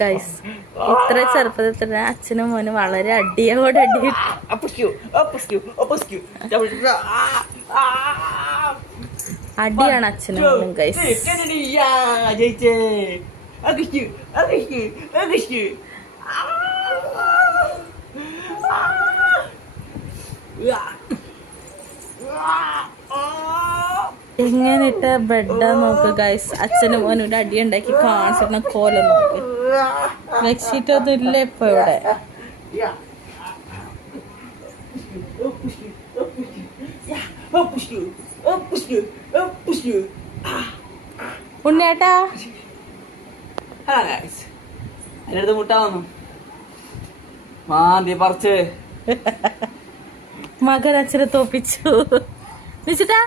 Guys ഇത്ര ചെറുപ്പത്തിൽ തന്നെ അച്ഛനും മോനും വളരെ അടിയോടെ അടിയാണ് അച്ഛനും മോനും ഗൈസ്. എങ്ങനെയിട്ട ബെഡാ നോക്ക് ഗൈസ്. അച്ഛനും മോനും ഒരു അടി ഉണ്ടാക്കി കാണിച്ചിരുന്ന കോലം നോക്ക്. ബെഡ്ഷീറ്റ് ഒന്നും ഇല്ല ഇപ്പൊ ഇവിടെ. ഉണ്ണേട്ടാ അതിനടുത്ത് മുട്ടാവുന്നു മാന്തി പറിച്ച് മകൻ അച്ഛനെ തോപ്പിച്ചു. നിച്ചിട്ടാ